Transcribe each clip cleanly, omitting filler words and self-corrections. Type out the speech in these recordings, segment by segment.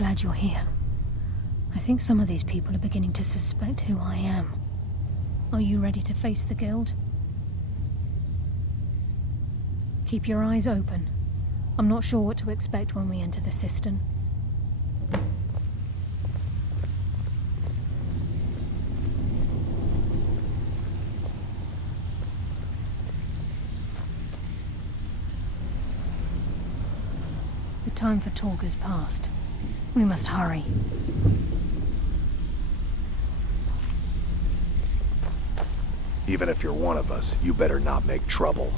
glad you're here. I think some of these people are beginning to suspect who I am. Are you ready to face the Guild? Keep your eyes open. I'm not sure what to expect when we enter the cistern. The time for talk has passed. We must hurry. Even if you're one of us, you better not make trouble.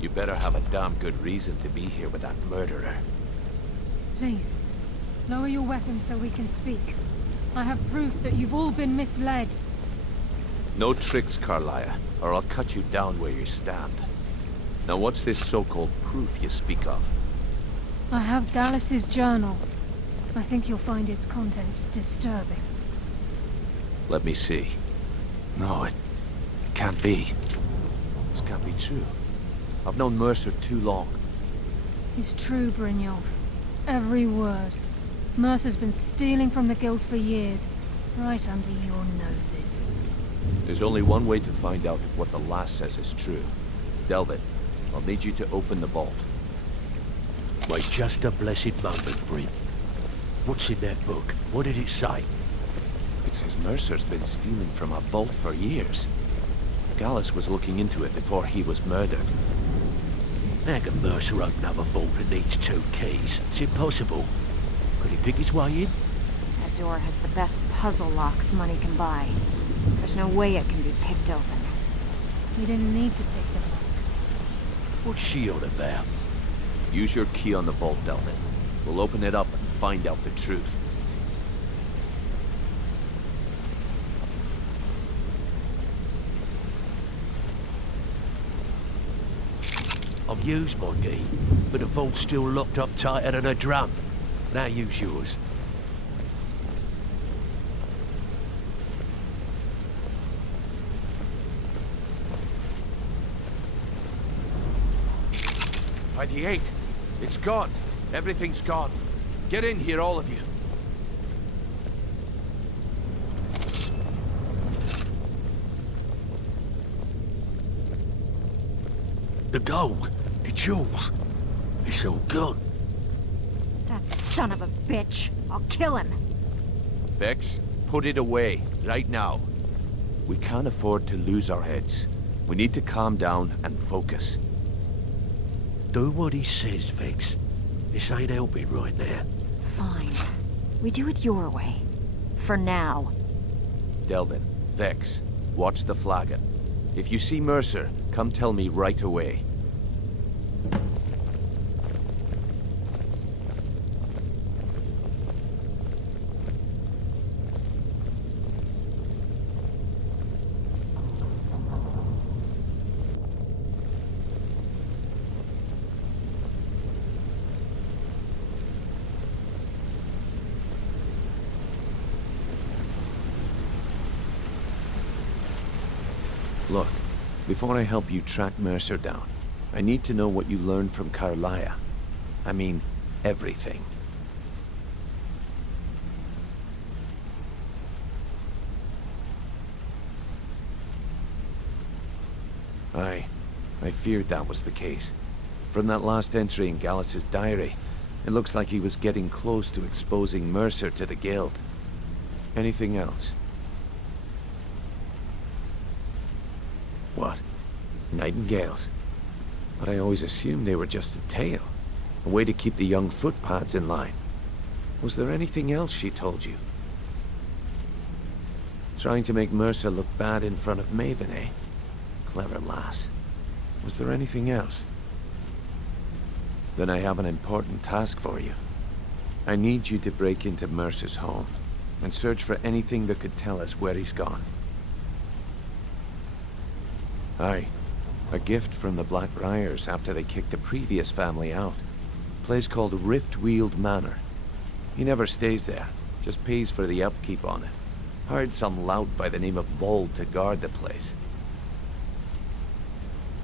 You better have a damn good reason to be here with that murderer. Please, lower your weapons so we can speak. I have proof that you've all been misled. No tricks, Carlia, or I'll cut you down where you stand. Now what's this so-called proof you speak of? I have Gallus's journal. I think you'll find its contents disturbing. Let me see. No, it can't be. This can't be true. I've known Mercer too long. It's true, Brynjolf. Every word. Mercer's been stealing from the Guild for years, right under your noses. There's only one way to find out if what the lass says is true. Delvin, I'll need you to open the vault. Wait just a blessed moment, Bryn. What's in that book? What did it say? It says Mercer's been stealing from a vault for years. Gallus was looking into it before he was murdered. How can Mercer open up a vault that needs 2 keys? It's impossible. Could he pick his way in? That door has the best puzzle locks money can buy. There's no way it can be picked open. You didn't need to pick the lock. What's she on about? Use your key on the vault, Delvin. We'll open it up and find out the truth. I've used my key, but the vault's still locked up tighter than a drum. Now use yours. By the 8th. It's gone. Everything's gone. Get in here, all of you. The gold, the jewels, it's all gone. That son of a bitch! I'll kill him! Vex, put it away, right now. We can't afford to lose our heads. We need to calm down and focus. Do what he says, Vex. This ain't helping right now. Fine. We do it your way. For now. Delvin, Vex, watch the flagon. If you see Mercer, come tell me right away. Look, before I help you track Mercer down, I need to know what you learned from Carlia. I mean, everything. I feared that was the case. From that last entry in Gallus's diary, it looks like he was getting close to exposing Mercer to the Guild. Anything else? What? Nightingales? But I always assumed they were just a tale. A way to keep the young footpads in line. Was there anything else she told you? Trying to make Mercer look bad in front of Maven, eh? Clever lass. Was there anything else? Then I have an important task for you. I need you to break into Mercer's home and search for anything that could tell us where he's gone. Aye. A gift from the Blackbriars after they kicked the previous family out. Place called Riftweald Manor. He never stays there, just pays for the upkeep on it. Hired some lout by the name of Vold to guard the place.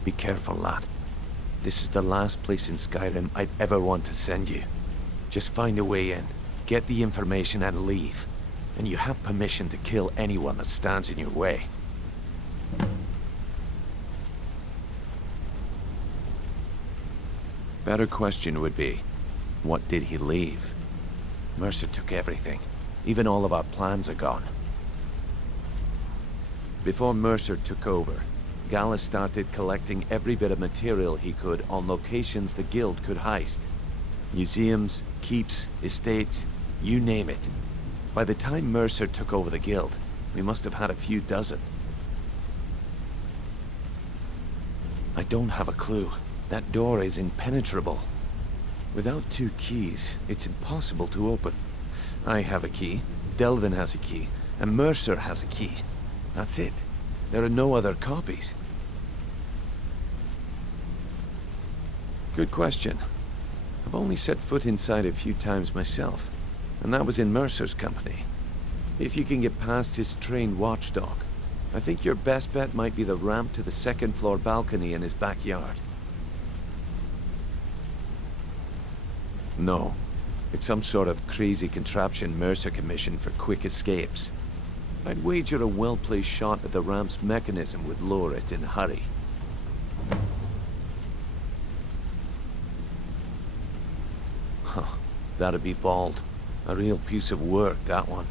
Be careful, lad. This is the last place in Skyrim I'd ever want to send you. Just find a way in, get the information and leave. And you have permission to kill anyone that stands in your way. Better question would be, what did he leave? Mercer took everything. Even all of our plans are gone. Before Mercer took over, Gallus started collecting every bit of material he could on locations the Guild could heist. Museums, keeps, estates, you name it. By the time Mercer took over the Guild, we must have had a few dozen. I don't have a clue. That door is impenetrable. Without 2 keys, it's impossible to open. I have a key, Delvin has a key, and Mercer has a key. That's it. There are no other copies. Good question. I've only set foot inside a few times myself, and that was in Mercer's company. If you can get past his trained watchdog, I think your best bet might be the ramp to the 2nd floor balcony in his backyard. No. It's some sort of crazy contraption Mercer commissioned for quick escapes. I'd wager a well-placed shot at the ramp's mechanism would lower it in a hurry. Huh. That'd be Vold. A real piece of work, that one.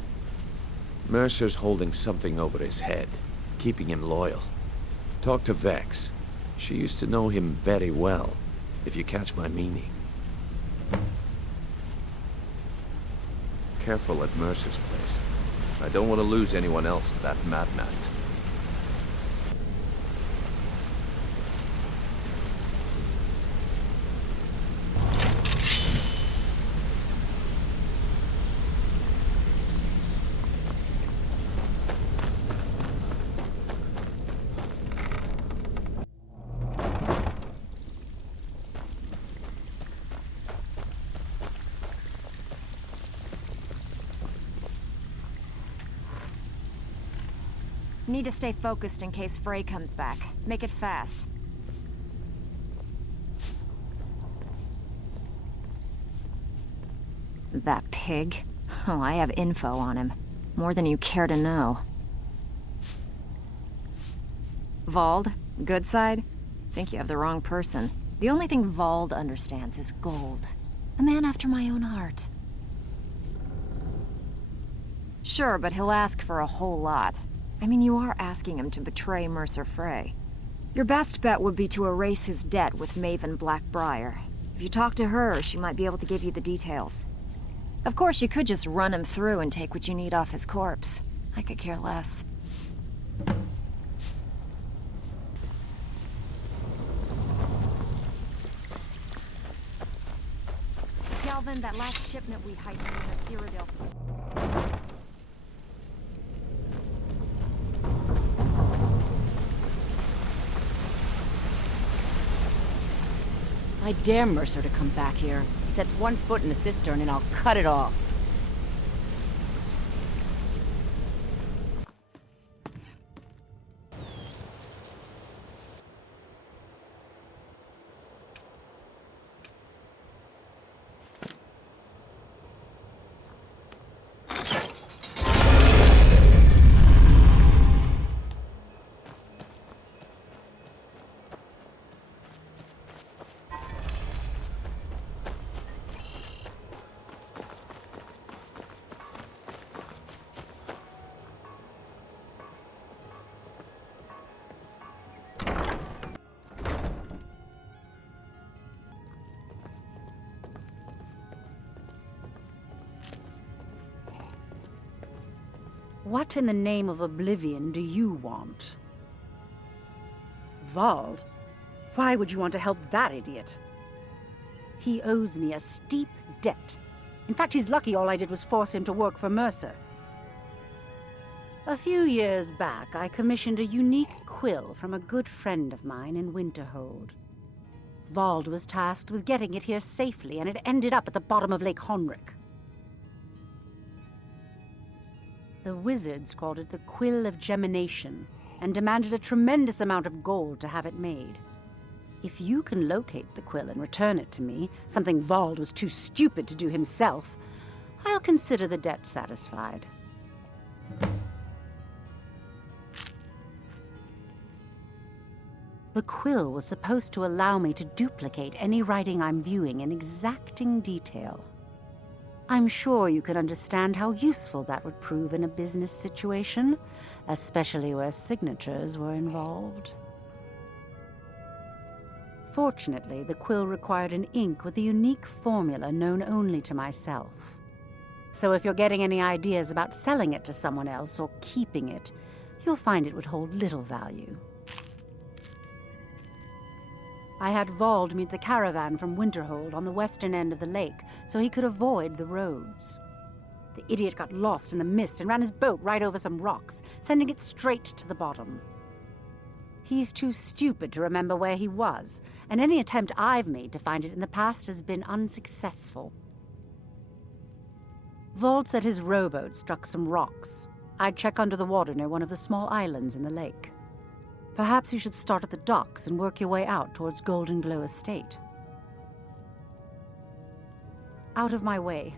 Mercer's holding something over his head, keeping him loyal. Talk to Vex. She used to know him very well, if you catch my meaning. Careful at Mercer's place. I don't want to lose anyone else to that madman. Need to stay focused in case Frey comes back. Make it fast. That pig? Oh, I have info on him. More than you care to know. Vold? Good side? Think you have the wrong person. The only thing Vold understands is gold. A man after my own heart. Sure, but he'll ask for a whole lot. I mean, you are asking him to betray Mercer Frey. Your best bet would be to erase his debt with Maven Blackbriar. If you talk to her, she might be able to give you the details. Of course, you could just run him through and take what you need off his corpse. I could care less. Delvin, that last shipment we heisted in the Cyrodiil. I dare Mercer to come back here. He sets 1 foot in the cistern and I'll cut it off. What in the name of oblivion do you want? Vald? Why would you want to help that idiot? He owes me a steep debt. In fact, he's lucky all I did was force him to work for Mercer. A few years back, I commissioned a unique quill from a good friend of mine in Winterhold. Vald was tasked with getting it here safely, and it ended up at the bottom of Lake Honrick. The wizards called it the Quill of Gemination, and demanded a tremendous amount of gold to have it made. If you can locate the quill and return it to me, something Vald was too stupid to do himself, I'll consider the debt satisfied. The quill was supposed to allow me to duplicate any writing I'm viewing in exacting detail. I'm sure you can understand how useful that would prove in a business situation, especially where signatures were involved. Fortunately, the quill required an ink with a unique formula known only to myself. So if you're getting any ideas about selling it to someone else or keeping it, you'll find it would hold little value. I had Vald meet the caravan from Winterhold on the western end of the lake so he could avoid the roads. The idiot got lost in the mist and ran his boat right over some rocks, sending it straight to the bottom. He's too stupid to remember where he was, and any attempt I've made to find it in the past has been unsuccessful. Vald said his rowboat struck some rocks. I'd check under the water near one of the small islands in the lake. Perhaps you should start at the docks and work your way out towards Golden Glow Estate. Out of my way.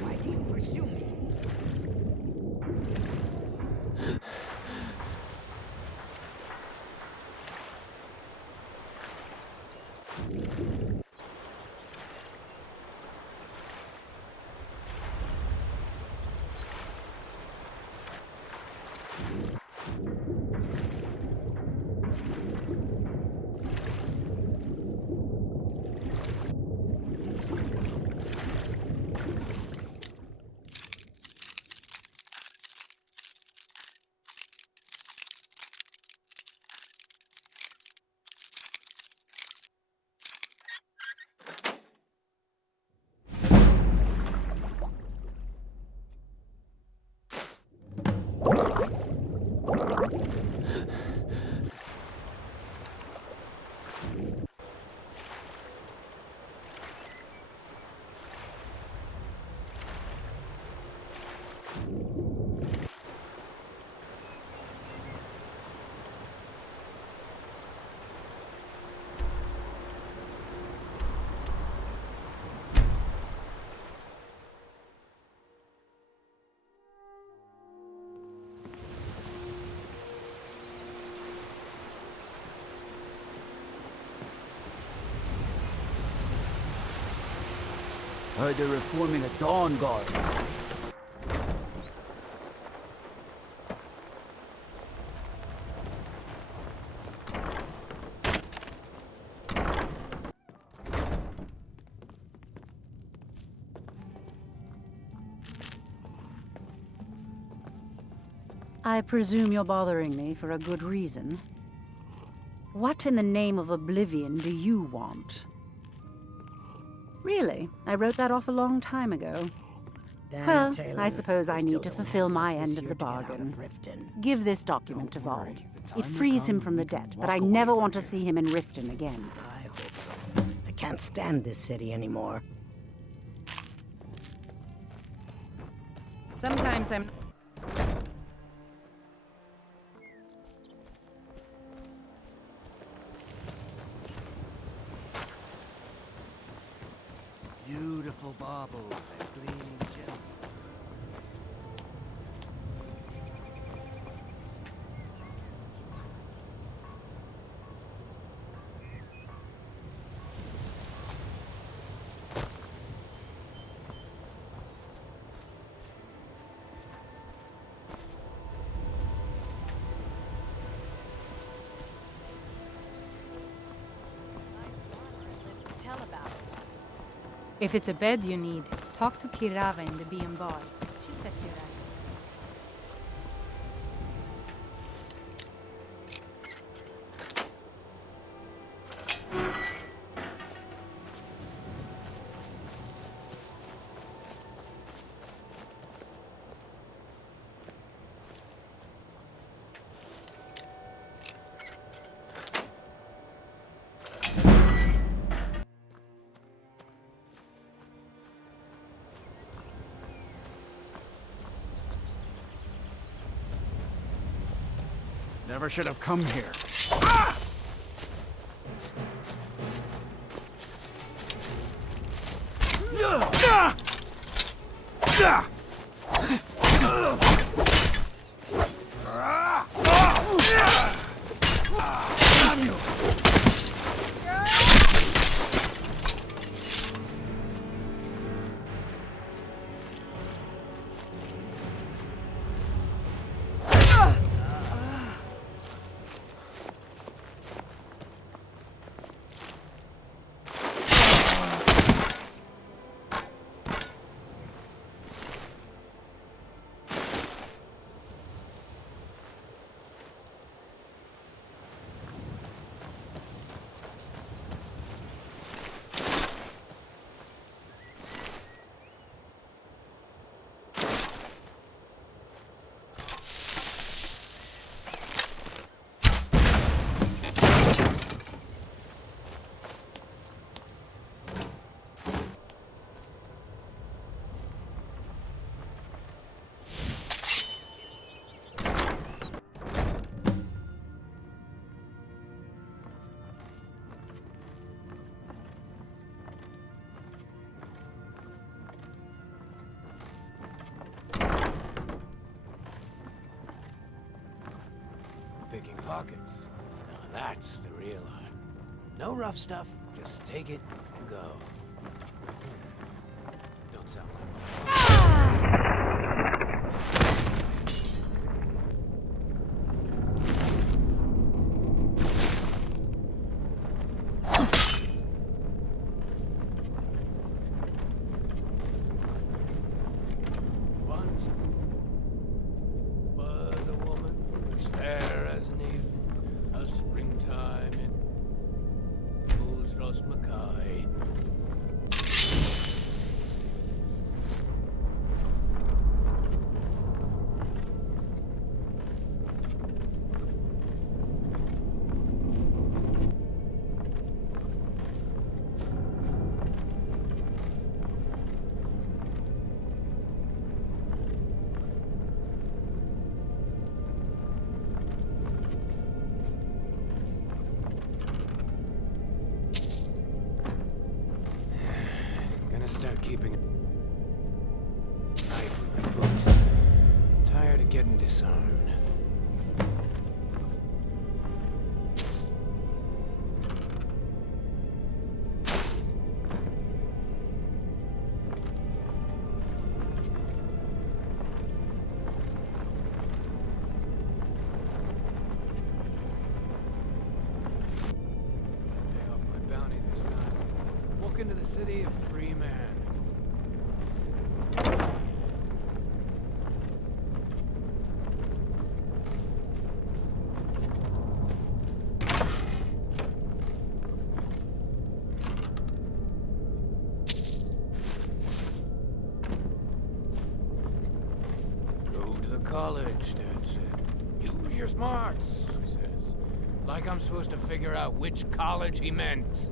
Why do you pursue me? Heard they're reforming a Dawn Guard. I presume you're bothering me for a good reason. What in the name of oblivion do you want? Really? I wrote that off a long time ago. Well, I suppose I need to fulfill my end of the bargain. Give this document to Vold. It frees him from the debt, but I never want to see him in Riften again. I hope so. I can't stand this city anymore. Sometimes I'm... Beautiful baubles and gleaming gems. If it's a bed you need, talk to Kirava in the B&Bar. She'll set you right. Never should have come here. Picking pockets. Now that's the real art. No rough stuff, just take it and go. Don't sound like... Once was a woman as fair as an evening, a springtime in Bulls Mackay. Start keeping it tight with my boot. Tired of getting disarmed. Pay off my bounty this time. Walk into the city a free man. college, Dad said. Use your smarts, he says. Like I'm supposed to figure out which college he meant.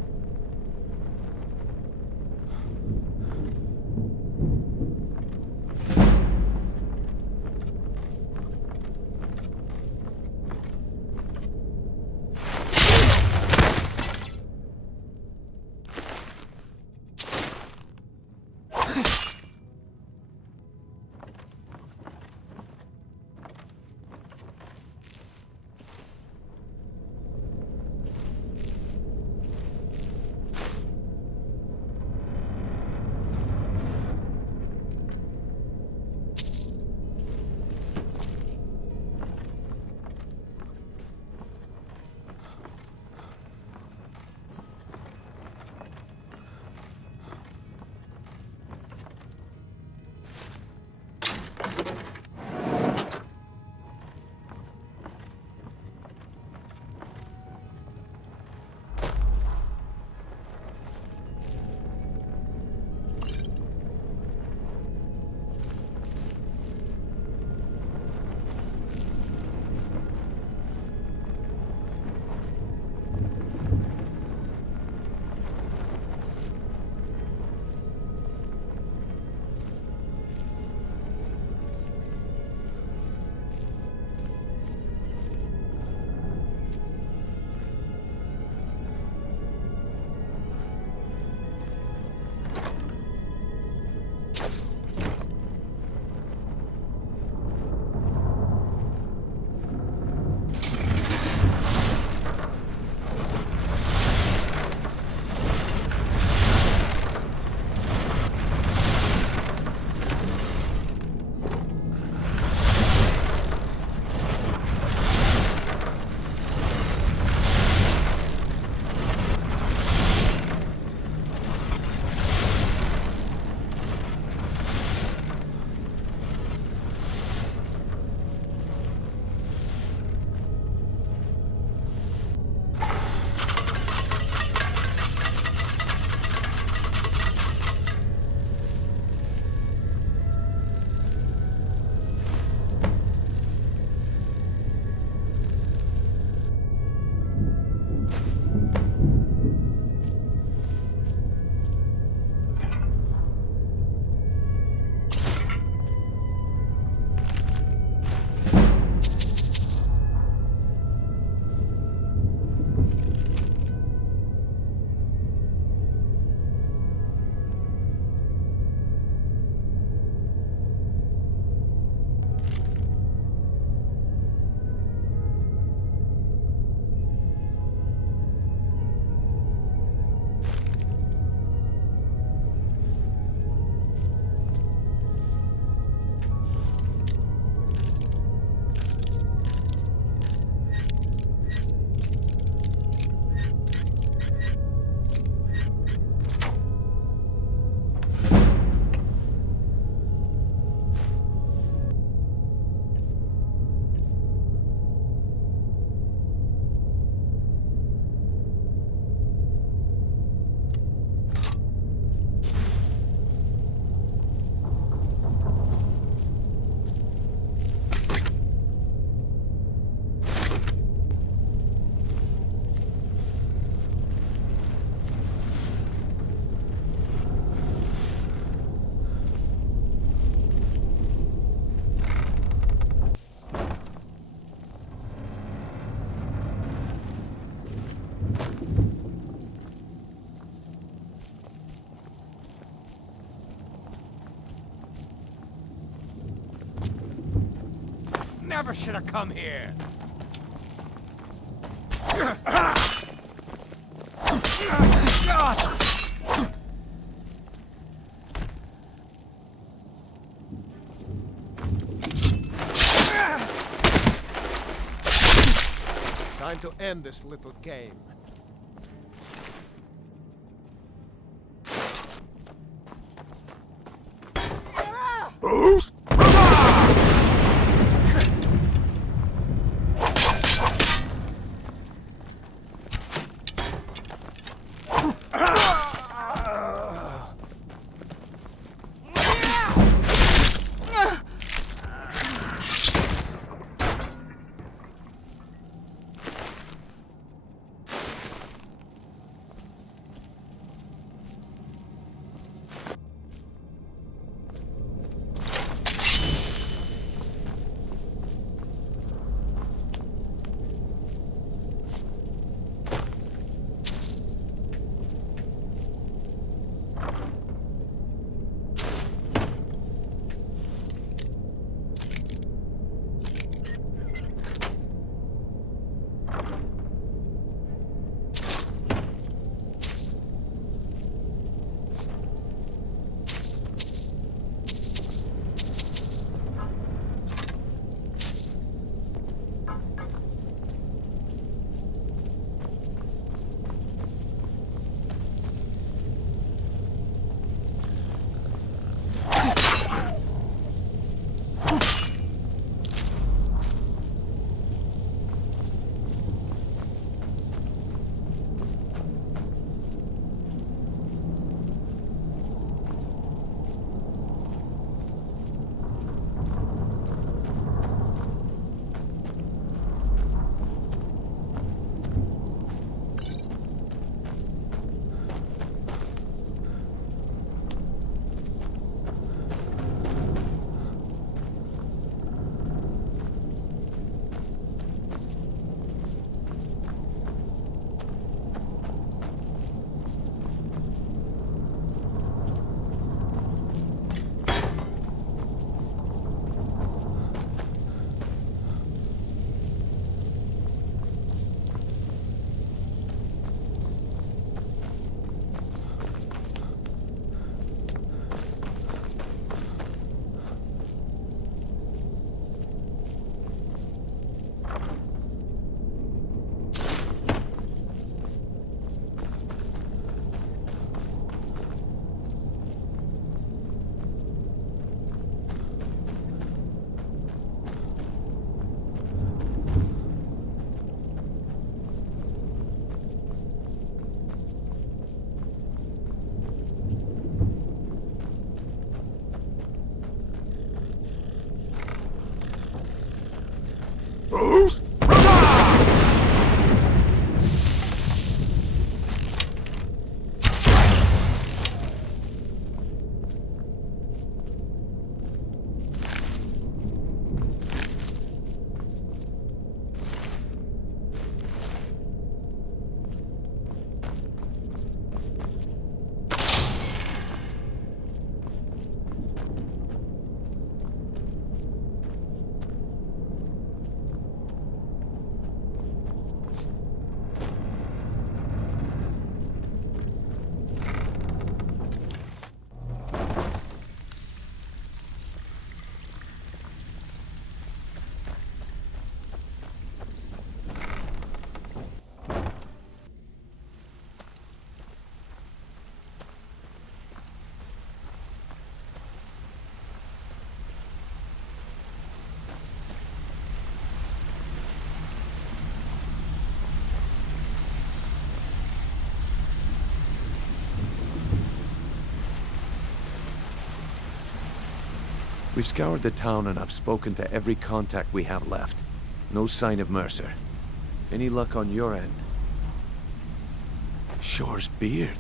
Never should have come here. Time to end this little game. We've scoured the town and I've spoken to every contact we have left. No sign of Mercer. Any luck on your end? Shore's beard.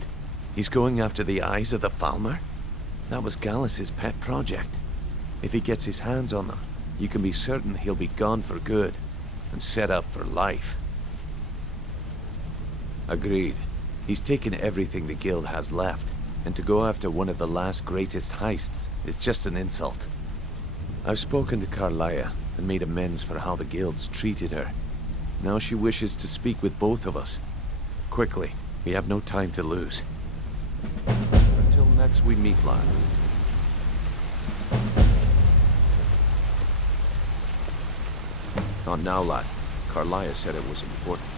He's going after the eyes of the Falmer? That was Gallus's pet project. If he gets his hands on them, you can be certain he'll be gone for good and set up for life. Agreed. He's taken everything the guild has left, and to go after one of the last greatest heists is just an insult. I've spoken to Carlia and made amends for how the guilds treated her. Now she wishes to speak with both of us. Quickly, we have no time to lose. Until next we meet, lad. Not now, lad. Carlia said it was important.